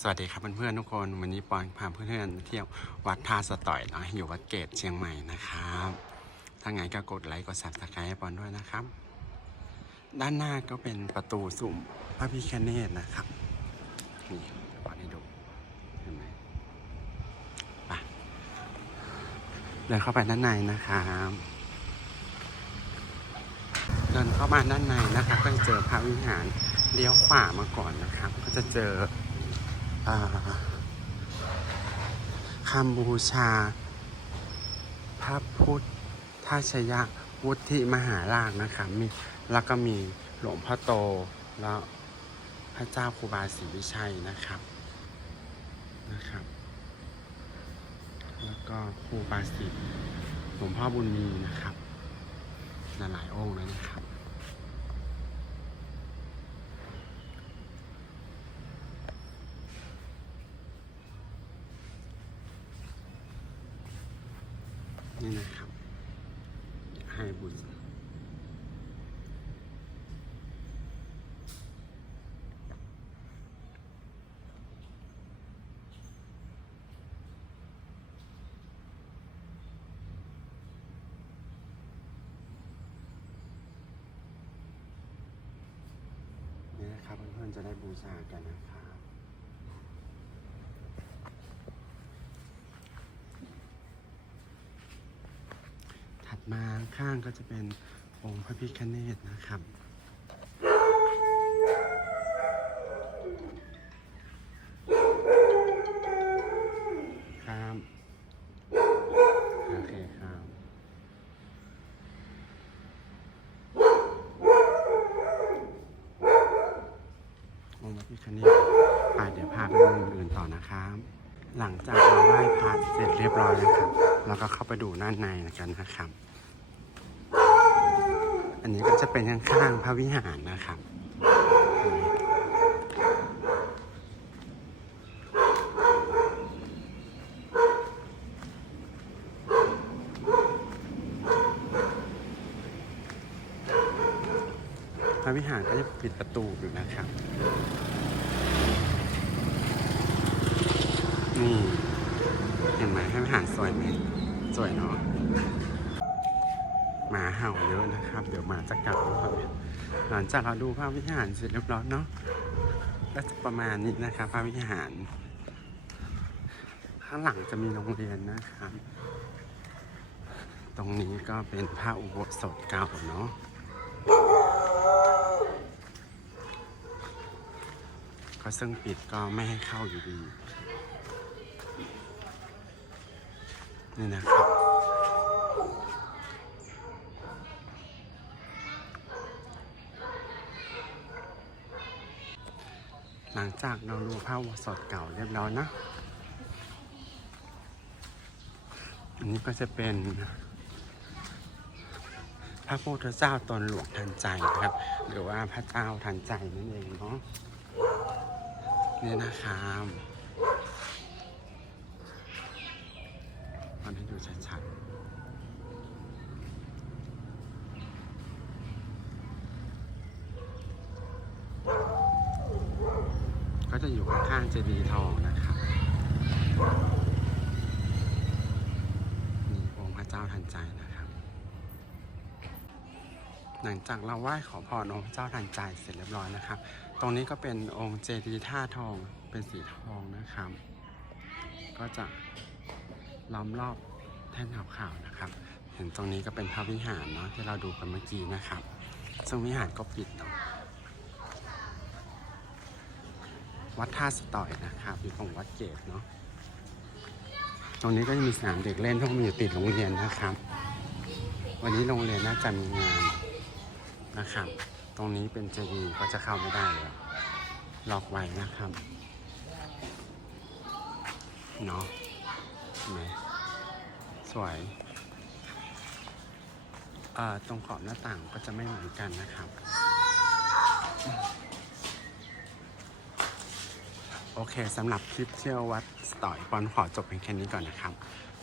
สวัสดีครับเพื่อนๆทุกคนวันนี้ปอนพาเพื่อนๆเที่ยววัดท่าสต่อยนะอยู่วัดเกตเชียงใหม่นะครับ ถ้าไงก็กดไลค์กดซับสไครต์ให้ปอนด้วยนะครับ ด้านหน้าก็เป็นประตูสุ่มพระพิคเนตนะครับนี่ปอนให้ดูเห็นไหมไปเดินเข้าไปด้านในนะครับเดินเข้ามาด้านในนะครับ ก็จะเจอพระวิหารเลี้ยวขวามาก่อนนะครับ ก็จะเจอ คำบูชา พระพุทธชยะวุฒิมหาราชนะครับมีแล้วก็มีหลวงพ่อโตแล้วพระเจ้าครูบาศรีวิชัยนะครับนะครับ แล้วก็ครูบาศรีหลวงพ่อบุญมีนะครับหลายองค์เลยนะครับ นี่นะครับ ให้บุญนี่นะครับเพื่อนๆจะได้บูชากันนะครับ ถัด มาข้างก็จะเป็นองค์พระพิฆเนศนะครับ ครับ โอเคครับองค์พระพิฆเนศอะเดี๋ยวพาไปดูอื่นต่อนะครับ หลังจากเราไหว้พระเสร็จเรียบร้อยแล้วครับ เราก็เข้าไปดูด้านในกันนะครับ อันนี้ก็จะเป็นข้างๆพระวิหารนะครับพระวิหารก็จะปิดประตูอยู่นะครับนี่เห็นไหมพระวิหารสวยไหมสวยเนาะ หมาเห่าเยอะนะครับ เดี๋ยวหมาจะกัดนะครับหลังจากเราดูพระวิหารเสร็จเรียบร้อยเนาะก็จะประมาณนี้นะครับพระวิหาร ข้างหลังจะมีโรงเรียนนะครับ ตรงนี้ก็เป็นพระอุโบสถเก่าเนาะก็ซึ่งปิดก็ไม่ให้เข้าอยู่ดีนี่นะครับ หลังจากเราดูภาพสดเก่าเรียบร้อยนะ อันนี้ก็จะเป็น พระพุทธเจ้าตนหลวงทันใจนะครับ หรือว่าพระเจ้าทันใจนั่นเองเนาะนี่นะครับมันให้ดูชัดๆ ก็ จะอยู่ข้างๆเจดีย์ทองนะครับนี่องค์พระเจ้าทันใจนะครับ หลังจากเราไหว้ขอพรองค์พระเจ้าทันใจเสร็จเรียบร้อยนะครับ ตรงนี้ก็เป็นองค์เจดีย์ท่าทองเป็นสีทองนะครับ ก็จะล้อมรอบแท่นขาวๆนะครับ เห็นตรงนี้ก็เป็นพระวิหารเนาะที่เราดูกันเมื่อกี้นะครับ ซึ่งวิหารก็ปิดเนาะ วัดท่าสต่อยนะครับอยู่ตรงวัดเกตเนาะตรงนี้ก็จะมีสนามเด็กเล่นที่มีอยู่ติดโรงเรียนนะครับ วันนี้โรงเรียนน่าจะมีงานนะครับ ตรงนี้เป็นเจดีย์ก็จะเข้าไม่ได้เลยล็อกไว้นะครับเนาะไหมสวยอ่อตรงขอบหน้าต่างก็จะไม่เหมือนกันนะครับ โอเคสำหรับคลิปเที่ยววัดสต่อยปอนขอจบเพียงแค่นี้ก่อนนะครับ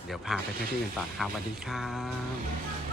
เดี๋ยวพาไปเที่ยวที่อื่นต่อนะครับสวัสดีครับ